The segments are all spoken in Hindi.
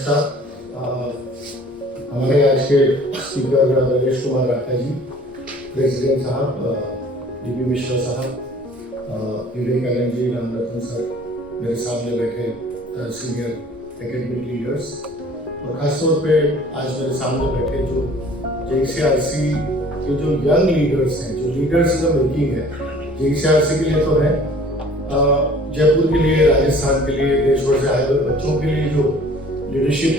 नमस्कार। हमारे आज के स्पीकर नरेश कुमार राठा जी, प्रेसिडेंट साहब, डीपी मिश्रा साहब, विवेक आनंद जी, रामरत्न सर, मेरे सामने बैठे सीनियर एकेडमिक लीडर्स, और खासतौर पे आज मेरे सामने बैठे जो JCRC के जो यंग लीडर्स हैं, जो लीडर्स इन द मेकिंग है। JCRC के लिए तो है, जयपुर के लिए, राजस्थान के लिए, देश भर से आए हुए बच्चों के लिए जो लीडरशिप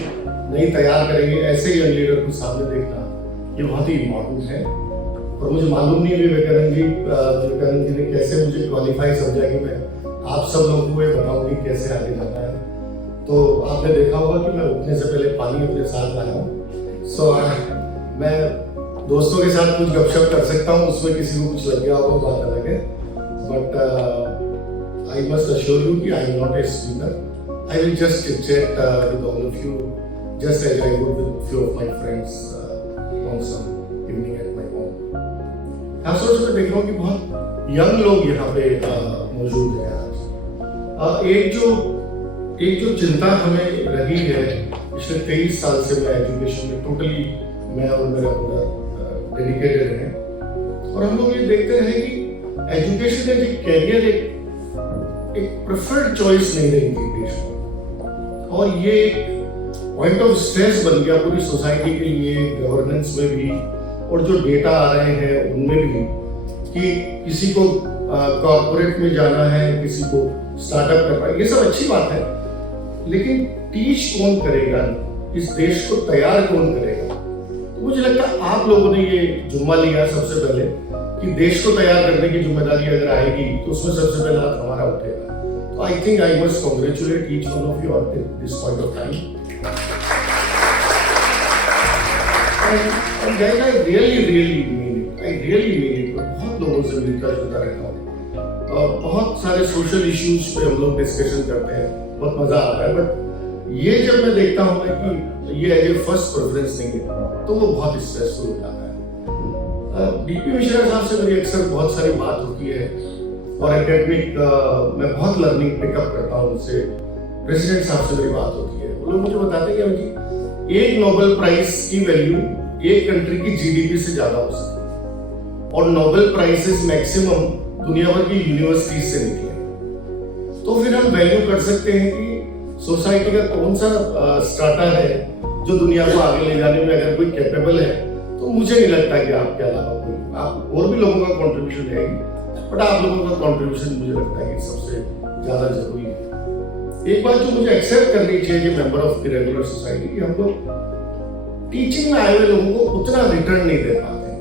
नई तैयार करेंगे, ऐसे यंग लीडर को सामने देखना ये बहुत ही इम्पोर्टेंट है। और मुझे मालूम नहीं विवेकानंद जी ने कैसे मुझे क्वालिफाई समझा कि मैं आप सब लोगों को ये बताऊंगी कैसे आगे जाना है। तो आपने देखा होगा कि मैं उठने से पहले पानी अपने साथ लाया हूँ। सो मैं दोस्तों के साथ कुछ गपशप कर सकता हूँ, उसमें किसी को कुछ लग गया होगा बात अलग है, but I must assure you कि I am not a speaker. I will just chit-chat with all of you, just as I would with few of my friends on some evening at my home. खासतौर से मैं देख रहा हूँ कि बहुत यंग लोग यहाँ पे मौजूद हैं आज। एक जो चिंता हमें रही है पिछले 23 साल से, मैं एजुकेशन में टोटली मैं और मेरा पूरा डेडिकेटेड है, और हम लोग ये देखते हैं कि एजुकेशन एज ए कैरियर एक प्रेफर्ड चॉइस नहीं रही थी देश में, और ये एक पॉइंट ऑफ स्ट्रेस बन गया पूरी सोसाइटी के लिए, गवर्नेंस में भी, और जो डेटा आ रहे हैं उनमें भी, कि किसी को कॉर्पोरेट में जाना है, किसी को स्टार्टअप करना है। ये सब अच्छी बात है, लेकिन टीच कौन करेगा, इस देश को तैयार कौन करेगा? तो मुझे लगता है आप लोगों ने ये जुम्मा लिया सबसे पहले कि देश को तैयार करने की जिम्मेदारी अगर आएगी तो उसमें सबसे पहले हाथ हमारा उठेगा। तो I think I must congratulate each one of you at this point of time. And I really mean it. बहुत लोगों से मिलता जुलता रहता हूँ, बहुत सारे सोशल इश्यूज पे हम लोग डिस्कशन करते हैं, बहुत मजा आता है, बट ये जब मैं देखता हूँ ना कि ये एज ए फर्स्ट प्रेफरेंस नहीं है, तो वो बहुत स्ट्रेसफुल हो जाता है। डीपी मिश्रा साहब से मेरी अक्सर बहुत सारी बात होती है, और एकेडमिक मैं बहुत लर्निंग पिकअप करता हूँ उनसे। प्रेसिडेंट साहब से मेरी बात होती है, वो लोग मुझे बताते हैं कि एक नोबेल प्राइज की वैल्यू एक कंट्री की GDP से ज्यादा हो सकती है, और नोबेल प्राइजेस मैक्सिमम दुनिया भर की यूनिवर्सिटीज से निकले। तो फिर हम वैल्यू कर सकते हैं कि सोसाइटी का कौन सा स्ट्राटा है जो दुनिया को आगे ले जाने में अगर कोई कैपेबल है। तो मुझे नहीं लगता कि आपके अलावा कोई, आप और भी लोगों का कंट्रीब्यूशन रहेगी, बट आप लोगों का कंट्रीब्यूशन मुझे लगता है कि सबसे ज्यादा जरूरी है। एक बात जो मुझे एक्सेप्ट करनी चाहिए member of the regular society, कि हम लोग टीचिंग में आए हुए लोगों को उतना रिटर्न नहीं दे पाते हैं।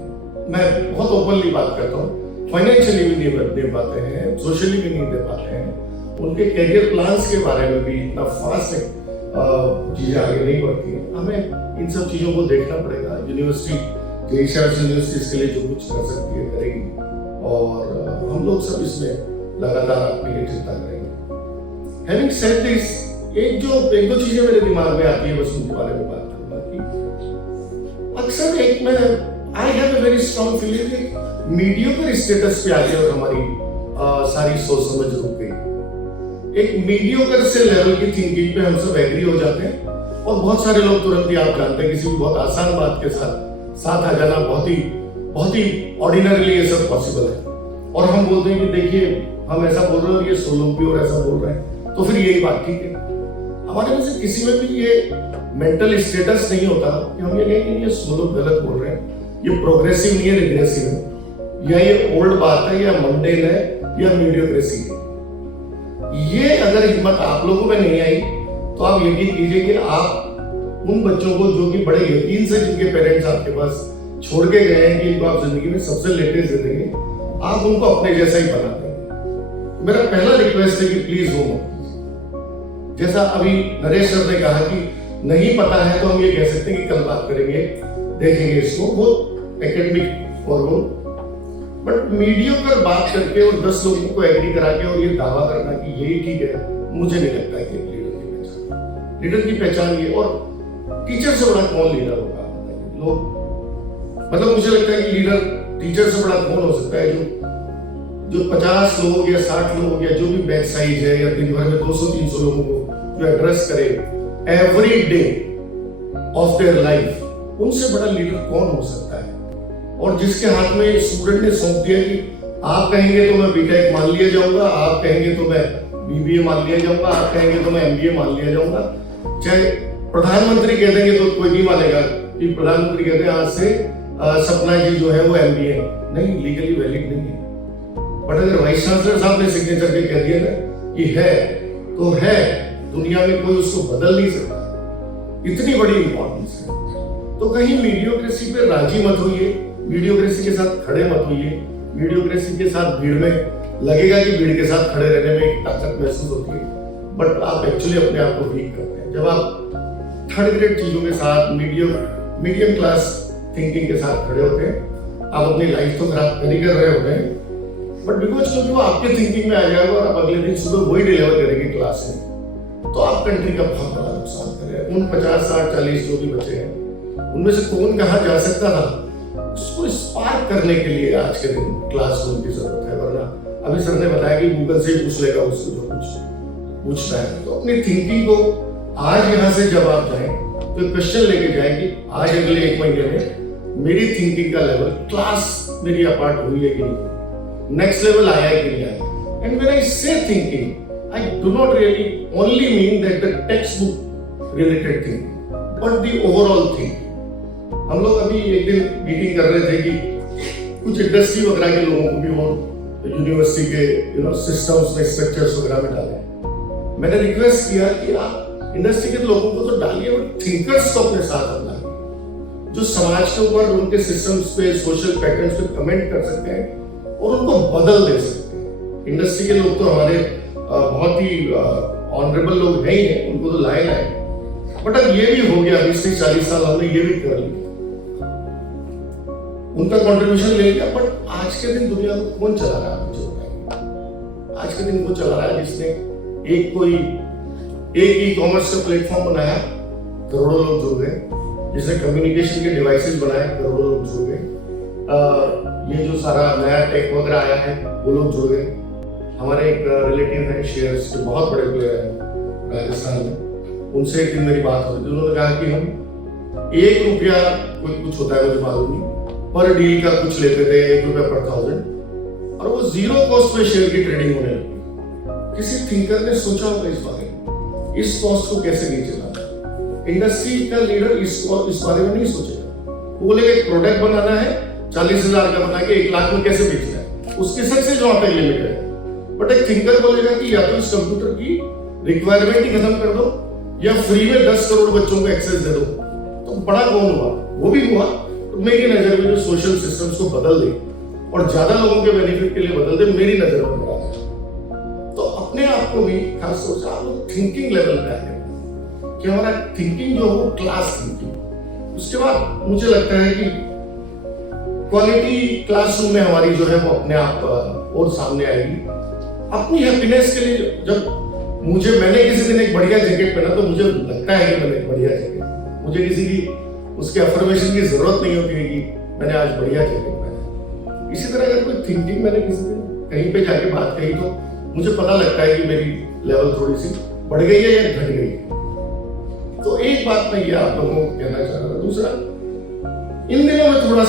मैं बहुत ओपनली बात करता हूँ, फाइनेंशियली भी नहीं दे पाते हैं, सोशली भी नहीं दे पाते हैं, उनके करियर प्लान्स के बारे में भी इतना फास्ट चीजें आगे नहीं बढ़ती हैं। हमें इन सब चीजों को देखना पड़ेगा। यूनिवर्सिटी, JCRC यूनिवर्सिटीज के लिए जो कुछ कर सकती है करेगी, और हम लोग सब इसमें लगातार अपनी लिए चिंता करेंगे। Having said this, एक दो चीजें मेरे दिमाग में आती है, बस उनके बारे में बात करूंगा कि अक्सर एक मैं I have a very strong feeling कि मीडियोकर स्टेटस पे आ गया और हमारी सारी सोच समझ रुक गई। एक मीडियोकर से लेवल की थिंकिंग पे हम सब एग्री हो जाते हैं, और बहुत सारे लोग तुरंत ही, आप जानते हैं, किसी भी बहुत आसान बात के साथ आ जाना बहुत ही ऑर्डिनरीली ये सब पॉसिबल है, और हम बोलते हैं कि देखिए हम ऐसा बोल रहे हैं और ये सोलंकी और ऐसा बोल रहे हैं, तो फिर यही बात ठीक है। हमारे में से किसी में भी ये मेंटल स्टेटस नहीं होता कि हम ये कहें कि ये सोलंक गलत बोल रहे हैं, ये प्रोग्रेसिव नहीं है, रिग्रेसिव है, या ये ओल्ड बात है, या मंडेन है, या मीडियोक्रेसी है। ये अगर हिम्मत आप लोगों में नहीं आई, तो आप यकीन कीजिए कि आप उन बच्चों को जो कि बड़े यकीन से जिनके पेरेंट्स आपके पास छोड़ के गए हैं कि इनको आप जिंदगी में सबसे लेटेस्ट दे देंगे, आप उनको अपने जैसा ही बना देंगे। मेरा पहला रिक्वेस्ट है कि प्लीज वो मत कीजिए। जैसा अभी नरेश सर ने कहा कि नहीं पता है, तो हम ये कह सकते हैं कि कल बात करेंगे, देखेंगे इसको, वो एकेडमिक और वो, बट मीडियोकर बात करके और 10 लोगों को एग्री करा के और ये दावा करना कि यही ठीक है, मुझे नहीं लगता है कि लीडर की पहचान ये। और टीचर से बड़ा कौन लीडर होगा? लोग, मतलब मुझे लगता है कि लीडर टीचर से बड़ा कौन हो सकता है, जो 50 लोग या 60 लोग या जो भी बैच साइज है, या दिन भर में 200-300 लोगों को जो एड्रेस करे, every day of their life, उनसे बड़ा लीडर कौन हो सकता है? और जिसके हाथ में स्टूडेंट ने सौंप दिया कि आप कहेंगे तो मैं बीटेक मान लिया जाऊंगा, आप कहेंगे तो मैं बीबीए मान लिया जाऊंगा, आप कहेंगे तो मैं एमबीए मान लिया जाऊंगा, चाहे प्रधानमंत्री कह देंगे तो कोई नहीं मानेगा कि प्रधानमंत्री कहते हैं आज से सपना जी जो है वो एमबीए नहीं, लीगली वैलिड नहीं है। बट अगर वाइस चांसलर साहब ने सिग्नेचर पे कह दिया ना कि है तो है, दुनिया में कोई उसको बदल नहीं सकता। इतनी बड़ी इंपॉर्टेंस है। तो कहीं मीडियोक्रेसी पे राजी मत होइए, मीडियोक्रेसी के साथ खड़े मत होइए। मीडियोक्रेसी के साथ भीड़ में लगेगा कि भीड़ के साथ खड़े रहने में एक ताकत महसूस होती है, बट आप एक्चुअली अपने आप को वीक करते हैं। जब आप थर्ड ग्रेड चीजों के साथ मीडियम क्लास थिंकिंग के साथ खड़े होते हैं, आप अपनी लाइफ तो खराब नहीं कर रहे होते हैं, बट बिकॉज क्योंकि वो आपके थिंकिंग में आ जाएगा और आप अगले दिन सुबह वही डिलीवर करेंगे क्लास में, तो आप कंट्री का बहुत बड़ा नुकसान कर रहे हैं। उन 50, 60, 40 जो भी बचे हैं, उनमें से कौन कहाँ जा सकता था, उसको स्पार्क करने के लिए आज के दिन क्लासरूम की जरूरत है। वरना अभी सर ने बताया कि गूगल से ही पूछ लेगा उसको जो कुछ पूछना है। तो अपनी थिंकिंग को आज यहाँ से जब आप जाएं तो क्वेश्चन लेके जाएं कि आज अगले 1 महीने में मेरी थिंकिंग का लेवल, क्लास मेरी अपार्ट हुई है कि नहीं, नेक्स्ट लेवल आया है कि नहीं आया। एंड व्हेन आई से thinking, I do not really only mean that the textbook related thing, but the overall thing. हम लोग अभी एक दिन मीटिंग कर रहे थे कि कुछ इंडस्ट्री वगैरह के लोगों को भी वो यूनिवर्सिटी के सिस्टम्स में, स्ट्रक्चर्स वगैरह में डालें। मैंने रिक्वेस्ट किया कि आप इंडस्ट्री के लोगों को तो डालिए, बट थिंकर्स को अपने साथ लाइए, जो समाज के ऊपर, उनके सिस्टम्स पे, सोशल पैटर्न्स पे कमेंट कर सकते हैं और उनको बदल दे सकते हैं। इंडस्ट्री के लोग तो हमारे बहुत ही ऑनरेबल लोग हैं ही हैं, उनको तो लाए, बट अब ये भी हो गया, 20-40 साल हमने ये भी कर लिया, उनका कंट्रीब्यूशन ले लिया। बट आज के दिन दुनिया को कौन चला रहा है, मुझे बताइए। आज के दिन वो चला रहा है जिसने एक ई कॉमर्स का प्लेटफॉर्म बनाया, करोड़ों लोग जुड़ गए, जिसने कम्युनिकेशन के डिवाइसेस बनाए, करोड़ों लोग जुड़ गए। ये जो सारा नया टेक वगैरह आया है, वो लोग जुड़ गए। हमारे एक रिलेटिव हैं, शेयर्स के बहुत बड़े प्लेयर हैं राजस्थान में, उनसे एक दिन मेरी बात हो रही थी। उन्होंने कहा कि हम 1 रुपया, कोई कुछ होता है मुझे मालूम नहीं, पर डील का कुछ लेते थे, 1 रुपया पर 1000, और वो 0 कॉस्ट पे शेयर की ट्रेडिंग होने लगी। किसी थिंकर ने सोचा होगा इस बारे में, इस कॉस्ट को कैसे नीचे लाना। इंडस्ट्री का लीडर इस बारे में नहीं सोचेगा। वो बोलेगा एक प्रोडक्ट बनाना है, 40,000 का बना के 1 लाख में कैसे बेचना है, उसकी सक्सेस वहां तक लिमिट है। बट एक थिंकर बोलेगा कि या तो इस कंप्यूटर की रिक्वायरमेंट ही खत्म कर दो, या फ्री में 10 करोड़ बच्चों को एक्सेस दे दो। तो बड़ा कौन हुआ? वो भी हुआ। तो मेरी नजर में जो सोशल सिस्टम्स को बदल दे और ज्यादा लोगों के बेनिफिट के लिए बदल दे, मेरी नजर में बड़ा है। तो अपने आप को भी खास तौर से आप लोग थिंकिंग लेवल पे आए कि हमारा थिंकिंग जो हो क्लास थिंकिंग। उसके बाद मुझे लगता है कि क्वालिटी क्लासरूम में हमारी जो है वो अपने आप और सामने आएगी। अपनी हैप्पीनेस के लिए जब मैंने किसी दिन एक बढ़िया जैकेट पहना तो मुझे लगता है कि मैंने एक बढ़िया जैकेट, मुझे किसी की उसके अफर्मेशन की जरूरत नहीं होती है कि मैंने आज बढ़िया जैकेट पहना। इसी तरह अगर कोई थिंकिंग मैंने किसी दिन कहीं पे जाके बात कही तो मुझे पता लगता है कि मेरी लेवल थोड़ी सी बढ़ गई है या घट गई है। तो एक बात मैं ये आप लोगों को कहना चाह रहा था। दूसरा, इन दिनों में थोड़ा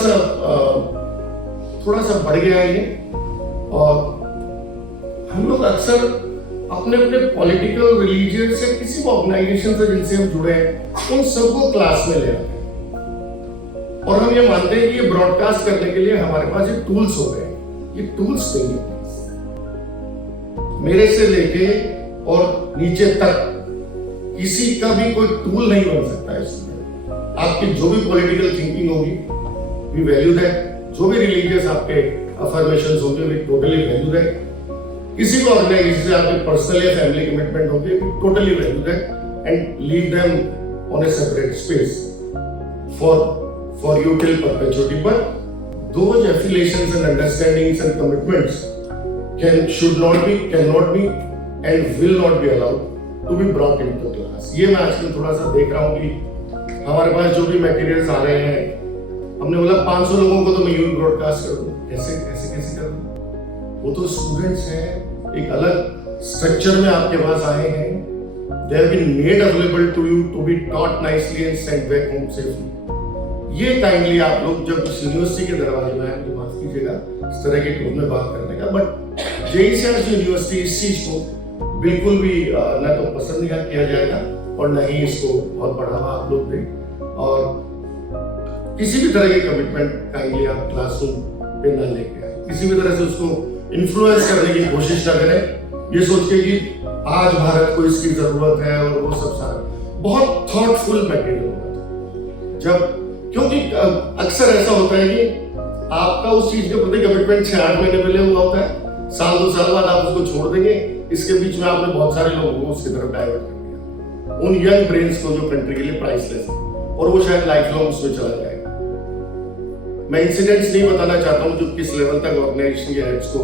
सा बढ़ गया है ये, और हम लोग अक्सर अपने पॉलिटिकल, रिलीजियस या किसी ऑर्गेनाइजेशन से जिनसे हम जुड़े हैं, उन सबको क्लास में ले आते हैं और हम ये मानते हैं कि ये ब्रॉडकास्ट करने के लिए हमारे पास ये टूल्स हो गए। ये टूल्स नहीं है। मेरे से लेके और नीचे तक किसी का भी कोई टूल नहीं बन सकता है इसमें। आपकी जो भी पॉलिटिकल थिंकिंग होगी भी वैल्यूड है, जो भी रिलीजियस आपके अफर्मेशंस होंगे भी टोटली वैल्यूड है। किसी भी ऑर्गेनाइजेशन से आपके पर्सनल या फैमिली कमिटमेंट होंगे भी टोटली वैल्यूड है, and leave them on A separate space for you till perpetuity. But those affiliations and understandings and commitments should not be, cannot be and will not be allowed to be brought into class। ये मैं आजकल थोड़ा सा देख रहा हूँ कि हमारे पास जो भी मटेरियल्स आ रहे हैं, हमने बोला 500 लोगों को तो मैं यूं ब्रॉडकास्ट कर दूं, कैसे कर दूं? वो तो स्टूडेंट्स हैं, एक अलग स्ट्रक्चर में आपके पास आए हैं, they have been made available to you to be taught nicely and sent back home safely. ये काइंडली आप लोग जब इस यूनिवर्सिटी के दरवाजे में आए, मुझे माफ कीजिएगा इस तरह के टोन में बात करने का, बट JEE यूनिवर्सिटी इस चीज को बिल्कुल भी ना तो पसंद नहीं किया जाएगा और ना ही इसको बहुत बढ़ावा आप लोग दें, और किसी भी तरह के कमिटमेंट काइंडली आप क्लासरूम पे ना लेके आए, किसी भी तरह से उसको इन्फ्लुएंस करने की कोशिश ना करें ये सोच के कि आज भारत को इसकी जरूरत है और वो सब सारा बहुत थॉटफुल मटेरियल होता है। जब क्योंकि अक्सर ऐसा होता है कि आपका उस चीज के प्रति कमिटमेंट 6-8 महीने पहले हुआ होता है, साल 2 साल बाद आप उसको छोड़ देंगे, इसके बीच में आपने बहुत सारे लोगों को उसकी तरफ डाइवर्ट कर दिया, उन यंग ब्रेन्स को जो कंट्री के लिए प्राइसलेस है, और वो शायद लाइफ लॉन्ग उसमें चला जाएगा। मैं इंसिडेंट्स नहीं बताना चाहता हूँ जो किस लेवल तक ऑर्गेनाइजेशन के हेड्स को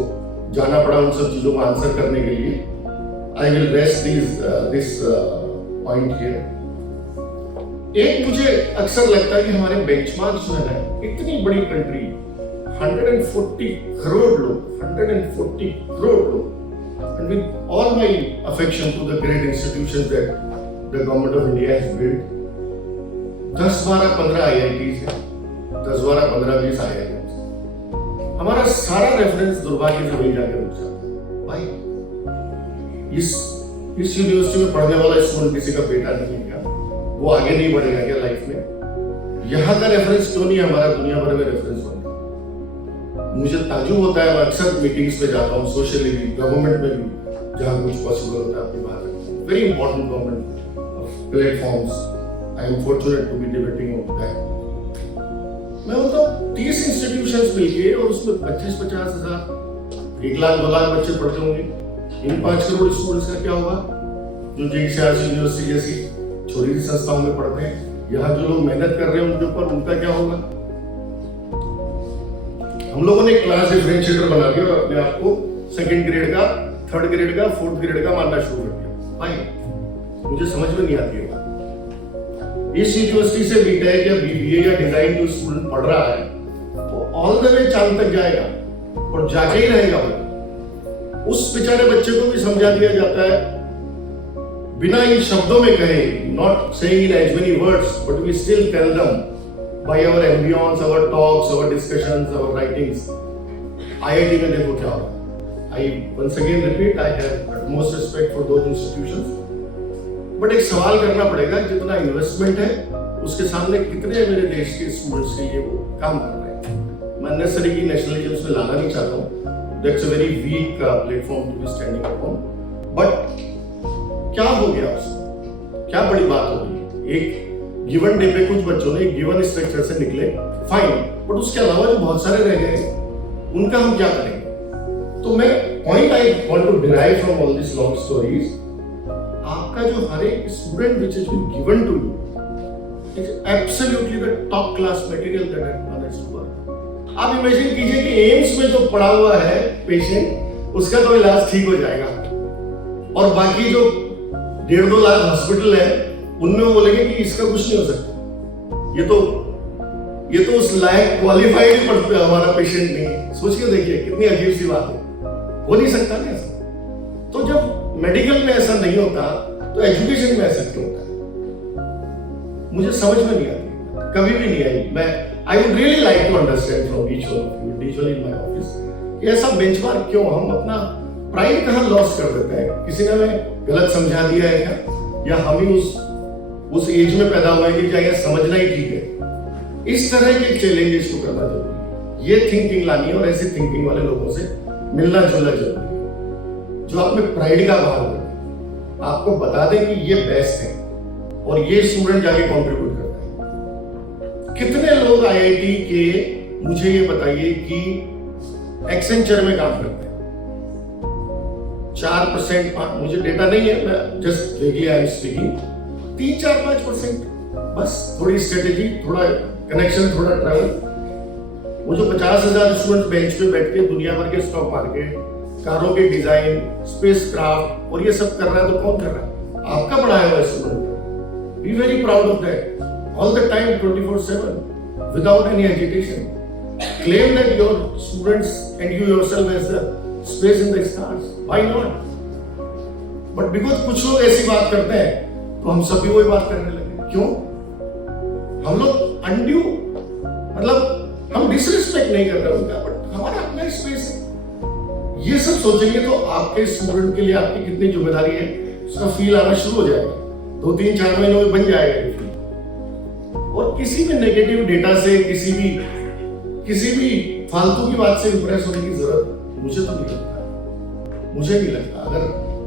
जाना पड़ा उन सब चीजों को आंसर करने के लिए। I will rest this point here. एक मुझे अक्सर लगता है कि हमारे बेंचमार्क जो है ना, इतनी बड़ी कंट्री 140 करोड़ लोग, 140 करोड़ लोग, and with all my affection to the great institutions that the government of India has built, 10-12-15 IITs हैं, 10-12-15-20 IIMs, हमारा सारा रेफरेंस दुर्भाग्य से वही जाकर रुक जाता है। भाई इस यूनिवर्सिटी में पढ़ने वाला स्टूडेंट किसी का बेटा नहीं है क्या? वो आगे नहीं बढ़ेगा क्या लाइफ में? यहाँ का रेफरेंस क्यों नहीं हमारा दुनिया भर में रेफरेंस बनता? मुझे ताजुब होता है, मैं अक्सर मीटिंग्स में जाता हूँ, सोशली भी, गवर्नमेंट में भी, जहाँ कुछ पॉसिबल होता है अपनी बात। Very important government platforms, I am fortunate to be debating on that. मैं बोलता हूँ 30 इंस्टीट्यूशंस मिलके और उसमें 25-50 हजार, 1 लाख 2 लाख बच्चे पढ़ते होंगे, इन 5 करोड़ स्टूडेंट्स का क्या होगा जो JEE यूनिवर्सिटी जैसी छोटी सी संस्थाओं में पढ़ते हैं? यहाँ जो लोग मेहनत कर रहे हैं उनके ऊपर उनका क्या होगा? हम लोगों ने क्लास डिफरेंशिएटर बना दिया और अपने आप को 2nd ग्रेड का, 3rd ग्रेड का, 4th ग्रेड का मानना शुरू कर दिया। भाई मुझे समझ में नहीं आती है बात। इस यूनिवर्सिटी से बीटेक या BBA या डिजाइन जो स्टूडेंट पढ़ रहा है वो ऑल द वे चांद तक जाएगा और जाके ही रहेगा। उस बेचारे बच्चे को भी समझा दिया जाता है बिना इन शब्दों में कहे, not saying in as many words, but we still tell them by our ambience, our talks, our discussions, our writings. IIT में देखो क्या होगा। I once again repeat, I have utmost respect for those institutions. But एक सवाल करना पड़ेगा, जितना इन्वेस्टमेंट है उसके सामने कितने मेरे देश के स्टूडेंट्स के लिए वो काम कर रहे हैं। मैं नेसेसरी की नेशनलिज्म में लाना नहीं चाहता हूँ, that's a very weak platform to be standing upon. But क्या हो गया उसमें? क्या बड़ी बात हो गई? एक गिवन डे पे कुछ बच्चों ने एक गिवन स्ट्रक्चर से निकले, फाइन, बट उसके अलावा जो बहुत सारे रह गए उनका हम क्या करेंगे? तो मैं point I want to derive from all this long stories, आपका जो हर एक student which is been given to you is absolutely the top class material that has managed to work. आप इमेजिन कीजिए कि एम्स में जो पड़ा हुआ है पेशेंट, उसका तो इलाज ठीक हो जाएगा, और बाकी जो 1.5-2 लाख हॉस्पिटल है उनमें वो बोलेंगे कि इसका कुछ नहीं हो सकता, ये तो उस लायक क्वालिफाइड हमारा पेशेंट नहीं है। सोच के देखिए कितनी अजीब सी बात है, हो नहीं सकता ना ऐसा। तो जब मेडिकल में ऐसा नहीं होता तो एजुकेशन में ऐसा क्यों होता है? मुझे समझ में नहीं आती, कभी भी नहीं आई। मैं I would really like to understand from each one of you individually in my office, ऐसा बेंचमार्क क्यों? हम अपना प्राइड कहाँ लॉस कर देते हैं? किसी ने हमें गलत समझा दिया है क्या, या हम ही उस एज में पैदा हुए हैं कि क्या समझना ही ठीक है? इस तरह के चैलेंजेस को करना जरूरी है, ये थिंकिंग लानी है, और ऐसी थिंकिंग वाले लोगों से मिलना जुलना जरूरी है, जो आप में प्राइड का भाव है, आपको बता दें कि ये बेस्ट है और ये स्टूडेंट जाके कॉन्ट्रीब्यूट करता है। कितने लोग IIT के, मुझे ये बताइए कि एक्सेंचर में काम करते हैं? 4%, मुझे डेटा नहीं है, मैं just vaguely I am speaking, 3-4-5%, बस थोड़ी स्ट्रेटेजी, थोड़ा कनेक्शन, थोड़ा ट्रैवल। वो जो 50,000 स्टूडेंट बेंच पे बैठ के दुनिया भर के स्टॉक मार्केट, कारों के डिजाइन, स्पेस क्राफ्ट और ये सब कर रहा है, तो कौन कर रहा है? आपका पढ़ाया हुआ student. Be very proud of that, all the time 24/7 without any agitation. Claim that your students and you yourself as the space in the stars. Why not? But because कुछ लोग ऐसी बात करते हैं तो हम सभी वही बात करने लगे। क्यों? हम लोग अनड्यू मतलब हम डिसरिस्पेक्ट नहीं कर रहे उनका, बट हमारा अपना स्पेस है। ये सब सोचेंगे तो आपके स्टूडेंट के लिए आपकी कितनी जिम्मेदारी है उसका फील आना शुरू हो जाएगा। 2-3-4 महीनों में बन जाएगा ये फील। और किसी भी नेगेटिव डेटा से किसी भी फालतू की बात से इंप्रेस होने की जरूरत मुझे तो नहीं लगता। मुझे नहीं लगता। अगर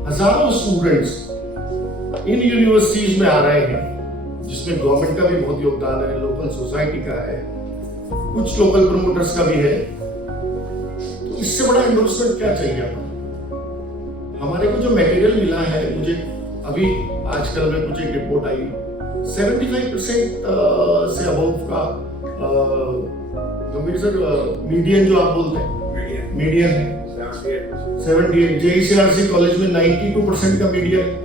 हजारों स्टूडेंट्स इन यूनिवर्सिटीज में आ रहे हैं जिसमें गवर्नमेंट का भी बहुत योगदान है, लोकल सोसाइटी का है, कुछ लोकल प्रमोटर्स का भी है, तो इससे बड़ा एंडोर्समेंट क्या चाहिए आपको? हमारे को जो मटेरियल मिला है, मुझे अभी आजकल में कुछ एक रिपोर्ट आई 75% से अबव का गंभीर सर मीडियन जो आप बोलते हैं मीडियन है 78। JECRC कॉलेज में 92% का मीडियन है।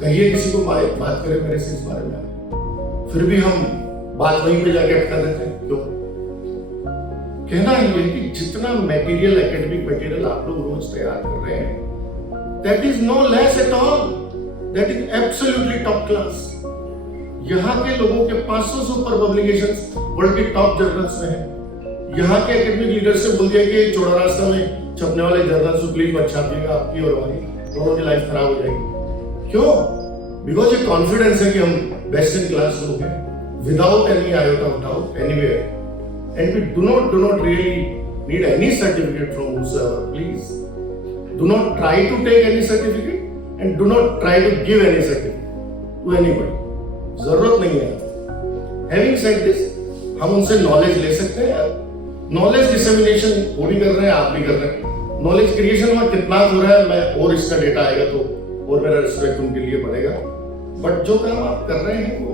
कहिए किसी को बात करें मेरे से इस बारे में, फिर भी हम बात वहीं पे जाके अटका देते हैं। क्यों? कहना ये है कि जितना मटेरियल एकेडमिक मटेरियल आप लोग रोज तैयार कर रहे हैं, that is no less at all, that is absolutely top class. यहाँ के लोगों के 500 से ऊपर पब्लिकेशंस वर्ल्ड के टॉप जर्नल्स में है। यहाँ के एकेडमिक लीडर से बोल दिया कि चौड़ा रास्ता में छपने वाले जर्नल से प्लीज मत छापिएगा, आपकी और हमारी दोनों की लाइफ खराब हो जाएगी। क्यों? बिकॉज ये कॉन्फिडेंस है कि हम बेस्ट इन क्लास लोग हैं, without any iota of doubt anywhere, and we do not really need any certificate from whosoever. Please do not try to take any certificate and do not try to give any certificate to anybody. जरूरत नहीं है। Having said this, हम उनसे नॉलेज ले सकते हैं। नॉलेज डिसेमिनेशन वो भी कर रहे हैं, आप भी कर रहे हैं। नॉलेज क्रिएशन में कितना हो रहा है, मैं और इसका डेटा आएगा तो और मेरा रिस्पेक्ट उनके लिए बढ़ेगा। बट जो काम आप कर रहे हैं वो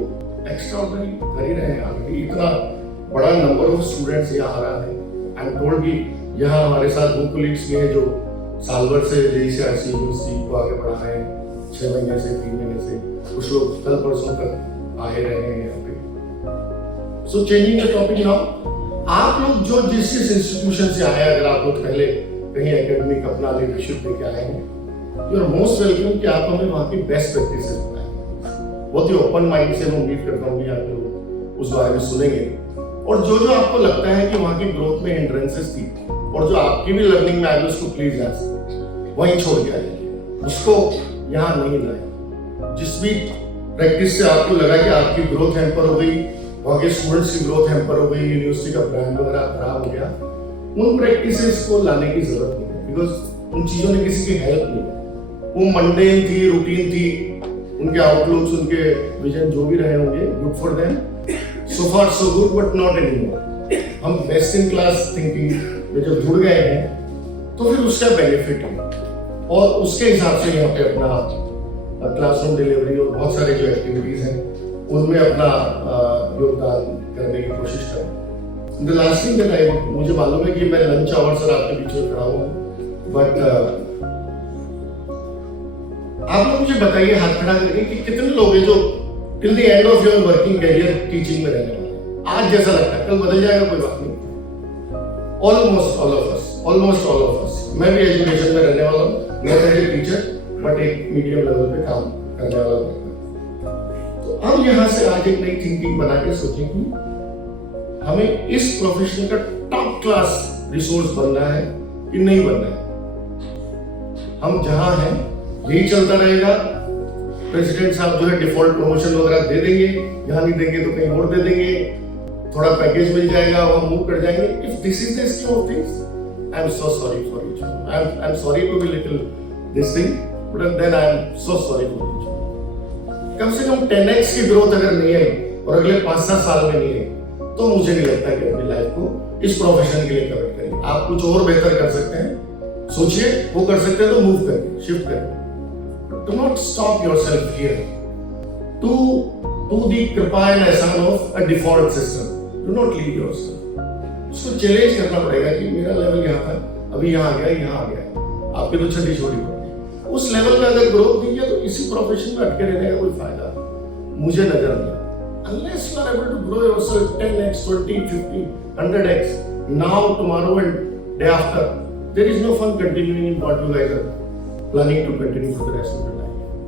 एक्स्ट्राऑर्डिनरी कर ही रहे हैं। अभी इतना बड़ा नंबर ऑफ स्टूडेंट्स यहाँ आ रहा है। आई एम टोल्ड कि यहाँ हमारे साथ वो कोलीग्स भी हैं जो साल भर से JECRC यूनिवर्सिटी को आगे बढ़ा रहे हैं, 6 महीने से 3 महीने से, कुछ लोग कल परसों तक आए रहे हैं यहाँ पे। सो चेंजिंग द टॉपिक नाउ, आप लोग जो जिस इंस्टीट्यूशन से आए, अगर आप लोग पहले कहीं एकेडमिक अपना लीडरशिप लेके आए हैं, यू आर मोस्ट वेलकम कि आप हमें वहाँ की बेस्ट प्रैक्टिसेस बताएं। बहुत ही ओपन माइंड से मैं उम्मीद करता हूँ कि आप लोग उस बारे में सुनेंगे, और जो जो आपको लगता है कि वहाँ की ग्रोथ में हिंड्रेंसेस थी और जो आपकी भी लर्निंग में आगे उसको प्लीज वहीं छोड़ के आइए, उसको यहाँ नहीं लाए। जिस भी प्रैक्टिस से आपको लगा कि आपकी ग्रोथ हैम्पर हो गई, वहाँ के स्टूडेंट्स की ग्रोथ हैम्पर हो गई, यूनिवर्सिटी का ब्रांड वगैरह खराब हो गया, उन प्रैक्टिसेस को लाने की जरूरत नहीं है, बिकॉज उन चीजों ने किसी की हेल्प नहीं है। वो मंडेन थी, रूटीन थी, उनके आउटलुक्स, उनके विजन जो भी रहे होंगे, good for them, so far so good, but not anymore. हम बेस्ट इन क्लास थिंकिंग में जब जुड़ गए हैं तो फिर उसका बेनिफिट है, और उसके हिसाब से यहाँ पे अपना क्लासरूम डिलीवरी और बहुत सारे जो एक्टिविटीज हैं उनमें अपना योगदान करने की कोशिश करें। The last thing that I, मुझे मालूम है कि मैं लंच आवर सर आपके बीच में खड़ा हूँ, बट आप लोग मुझे बताइए हाथ खड़ा करके कि कितने लोग हैं जो till the end of your working career teaching में रहने वाले हैं। आज जैसा लगता है कल बदल जाएगा, कोई बात नहीं। ऑलमोस्ट ऑल ऑफ अस, मैं भी एजुकेशन में रहने वाला हूँ, मैं एज ए टीचर बट एक मीडियम लेवल पे काम करने वाला हूँ। तो हम यहाँ से आज एक नई थिंकिंग बना के सोचें कि हमें इस प्रोफेशन का टॉप क्लास रिसोर्स बनना है कि नहीं बनना है। हम जहाँ हैं यही चलता रहेगा, प्रेसिडेंट साहब जो है डिफॉल्ट प्रमोशन वगैरह दे देंगे, यहाँ नहीं देंगे तो कहीं और दे देंगे, थोड़ा पैकेज मिल जाएगा, हम मूव कर जाएंगे। If this is the scheme of things, I am so sorry for you, I am sorry to be little this thing, but then I am so sorry for you. कम से कम 10x की ग्रोथ अगर नहीं आई और अगले 5-7 साल में नहीं आई, तो मुझे नहीं लगता कि अपनी लाइफ को इस प्रोफेशन के लिए कमिट करेंगे। आप कुछ और बेहतर कर सकते हैं, सोचिए, वो कर सकते हैं तो मूव करिए, शिफ्ट करिए। Do not stop yourself here to the कृपा and एहसान of a default system. Do not leave yourself. उसको चैलेंज करना पड़ेगा कि मेरा लेवल यहाँ था, अभी यहाँ आ गया, आपके तो छठी छोटी पड़ती। उस लेवल में अगर ग्रोथ नहीं है तो इसी प्रोफेशन में अटके रहने का कोई फायदा मुझे नजर नहीं आता। Unless you are able to grow yourself 10x, 20, 50, 100x now, tomorrow and day after, there is no fun continuing in what you guys are planning to continue for the rest of your life.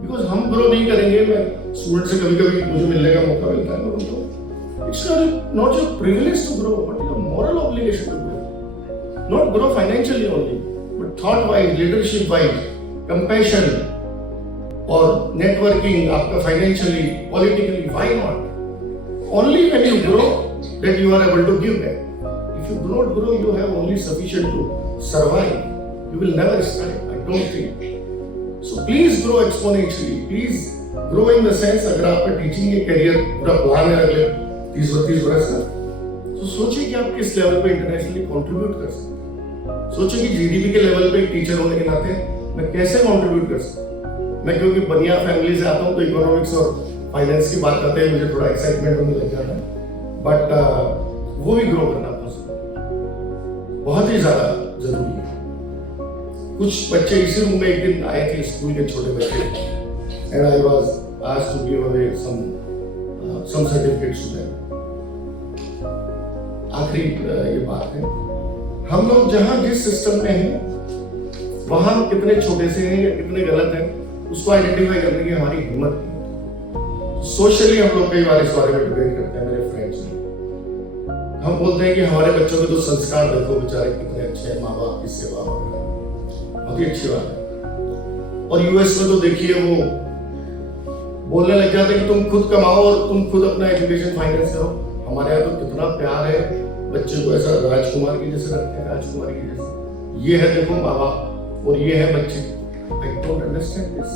Because हम ग्रो नहीं करेंगे। मैं स्टूडेंट से कभी कभी मुझे मिलने का मौका मिलता है, मैं बोलता हूँ it's not your privilege to grow, but your moral obligation to grow. Not grow financially only, but thought wise, leadership wise, compassion और नेटवर्किंग आपका financially, politically, why not? Only when you grow that you are able to give back. If you do not grow, you have only sufficient to survive, you will never start, I don't think. So please grow exponentially. Please grow in the sense, अगर आपका टीचिंग के करियर पूरा प्लान है अगले 30-32 बरस का, तो सोचिए कि आप किस लेवल पे इंटरनेशनली कंट्रीब्यूट कर सकते हैं। सोचिए कि जीडीपी के लेवल पे एक टीचर होने के नाते मैं कैसे कंट्रीब्यूट कर सकता हूँ। मैं क्योंकि बनिया फैमिली से आता हूँ तो इकोनॉमिक्स और फाइनेंस की बात करते हैं मुझे थोड़ा एक्साइटमेंट होने लग जाता है, बट वो भी ग्रो करना बहुत ही ज्यादा जरूरी है। कुछ बच्चे इसी रूम में एक दिन आए थे, स्कूल के छोटे बच्चे, and I was asked to give away some certificates to them. आखिरी ये बात है, हम लोग जहां जिस सिस्टम में हैं वहां हम कितने छोटे से हैं या कितने गलत हैं उसको आइडेंटिफाई करने की हमारी हिम्मत नहीं। सोशली हम लोग कई बार इस बारे में डिबेट करते हैं मेरे फ्रेंड्स में। हम बोलते हैं कि हमारे बच्चों के तो संस्कार देखो बेचारे कितने अच्छे हैं, माँ बाप की सेवा वगैरह, बहुत ही अच्छी बात है। और यूएस में तो देखिए वो बोलने लग जाते हैं कि तुम खुद कमाओ और तुम खुद अपना एजुकेशन फाइनेंस करो। हमारे यहाँ तो कितना प्यार है, बच्चे को ऐसा राजकुमार की जैसे रखते हैं, राजकुमारी की जैसे। ये है देखो माँ बाप और ये है बच्चे। I don't understand this,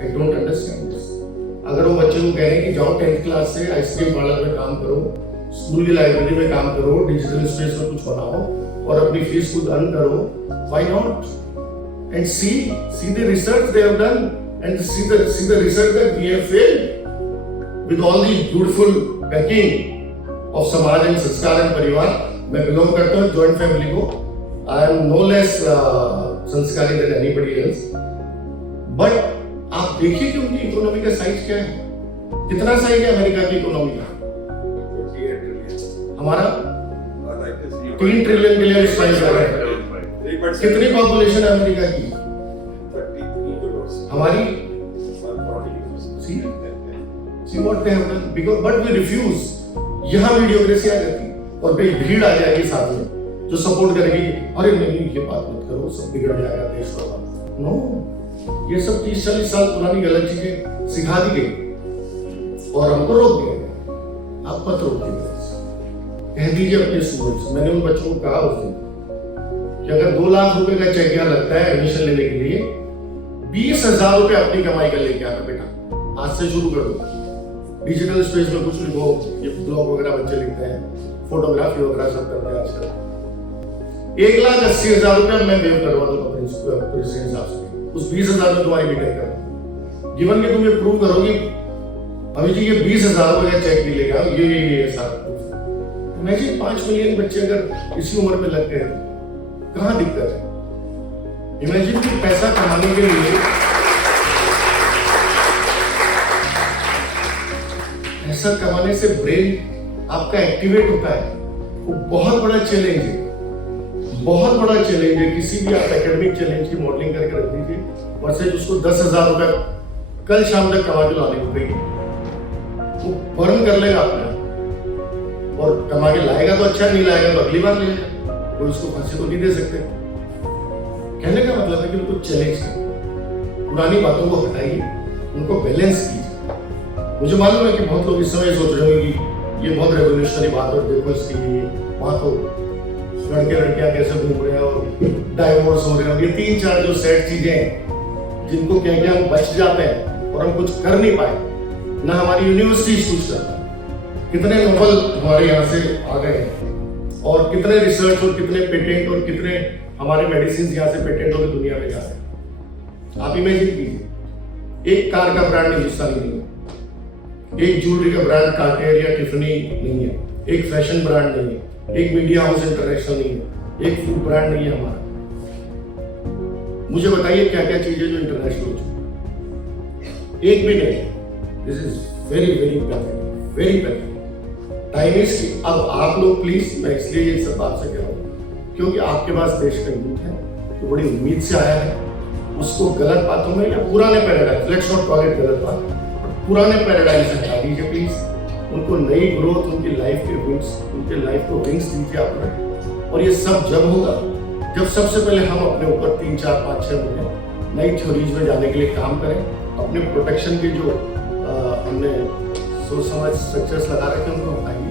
I don't understand this. अगर वो बच्चे को कह रहे हैं कि जाओ 10th क्लास से आइसक्रीम पार्लर में काम करो, स्कूल की लाइब्रेरी में काम करो, डिजिटल स्पेस में कुछ बनाओ और अपनी फीस खुद अर्न करो, why not? And see the research they have done, and see the research that we have failed with all the beautiful backing of समाज and संस्कार and परिवार। मैं बिलोंग करता हूँ जॉइंट फैमिली को, I am no less संस्कारी than anybody else, but आप देखिए कि उनकी इकोनॉमी का साइज क्या है। कितना साइज है अमेरिका की इकोनॉमी का? हमारा 3 ट्रिलियन के लिए साइज आ रहा है। कितनी पॉपुलेशन है अमेरिका की? हमारी see what they have done, because but we refuse। यहाँ मीडियोक्रेसी आ जाती और भीड़ आ जाएगी साथ में जो सपोर्ट करेगी, अरे नहीं ये बात मत करो सब बिगड़ जाएगा देश का। नो, ये सब 30-40 साल पुरानी गलत चीजें सिखा दी गई और हमको रोक दिया गया। आप मत रोकिए, कह दीजिए अपने स्टूडेंट्स। मैंने उन बच्चों को कहा उस दिन कि अगर 2 लाख रुपए का चेक यहाँ लगता है एडमिशन लेने के लिए, 20,000 रुपए अपनी कमाई का लेके आना बेटा, आज से शुरू कर दो। डिजिटल स्पेस में कुछ लिखो, ये ब्लॉग वगैरह बच्चे लिखते हैं, फोटोग्राफी वगैरह सब करते हैं आजकल। 1,80,000 रुपए मैं वेव करवा दूंगा प्रेसिडेंट साहब से, उस 20,000 में तुम्हारी बीटेक कर, गिवन कि तुम ये प्रूव करोगे अभी जी ये 20,000 रुपए का चेक नहीं लेगा, ये सारा। इमेजिन 5 मिलियन बच्चे अगर इसी उम्र में लग गए कहाँ दिक्कत है? इमेजिन कि पैसा कमाने के लिए, पैसा कमाने से ब्रेन आपका एक्टिवेट होता है, वो बहुत बड़ा चैलेंज है, बहुत बड़ा चैलेंज है। किसी भी आप एकेडमिक चैलेंज की मॉडलिंग करके रख दीजिए, वर्सेज उसको 10,000 रुपए कल शाम तक कमा के लाने को कहिए, वो बर्न कर लेगा अपने और कमा के लाएगा तो अच्छा, नहीं लाएगा तो अगली बार ले जाएगा, कोई उसको फांसी तो नहीं दे सकते। कहने का मतलब है कि उनको चैलेंज करिए, पुरानी बातों को हटाइए, उनको बैलेंस कीजिए। मुझे मालूम है कि बहुत लोग इस समय सोच रहे होंगे कि ये बहुत रेवोल्यूशनरी बात है, देखो इसके लिए वहां तो लड़के लड़कियां कैसे घूम रहे हैं और डाइवोर्स हो रहे हैं, ये 3-4 जो सेट चीजें हैं जिनको कह के हम बच जाते हैं और हम कुछ कर नहीं पाए, ना हमारी यूनिवर्सिटी कुछ करता है। कितने नोबल हमारे यहाँ से आ गए हैं और कितने रिसर्च और कितने पेटेंट और कितने हमारे मेडिसिन यहाँ से पेटेंट होकर दुनिया में जा रहे हैं। आप इमेजिन कीजिए, एक कार का ब्रांड हिंदुस्तानी नहीं है, एक ज्वेलरी का ब्रांड कार्टियर या टिफनी नहीं है, एक फैशन ब्रांड नहीं है, एक मीडिया हाउस इंटरनेशनल नहीं है, एक फूड ब्रांड नहीं है हमारा। मुझे बताइए क्या क्या चीजें जो इंटरनेशनल हो चुकी, एक भी नहीं। This is very very pathetic, very pathetic. Time is की अब आप लोग प्लीज, मैं इसलिए ये सब आपसे कह रहा हूँ क्योंकि आपके पास देश का यूथ है तो बड़ी उम्मीद से आया है उसको गलत बातों में या पुराने paradigm, let's not call it गलत बात, पुराने पैराडाइम से हटा दीजिए प्लीज। उनको नई ग्रोथ, उनकी लाइफ के विंग्स, उनके लाइफ को विंग्स दीजिए आप। और ये सब जब होगा जब सबसे पहले हम अपने ऊपर 3, 4, 5, 6 महीने नई थ्योरीज में जाने के लिए काम करें। अपने प्रोटेक्शन के जो हमने सोच समझ स्ट्रक्चर्स लगा रखे हैं उनको अपनाइए।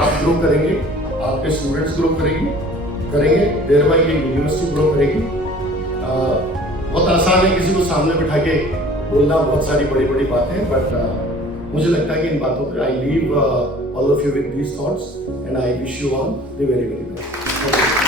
आप ग्रो करेंगे, आपके स्टूडेंट्स ग्रो करेंगे, देर बाई ये यूनिवर्सिटी ग्रो करेगी। बहुत आसान है किसी को सामने बिठा के बोलना बहुत सारी बड़ी बड़ी बातें, बट मुझे लगता है कि इन बातों पे I leave all of you with these thoughts and I wish you all the very very best.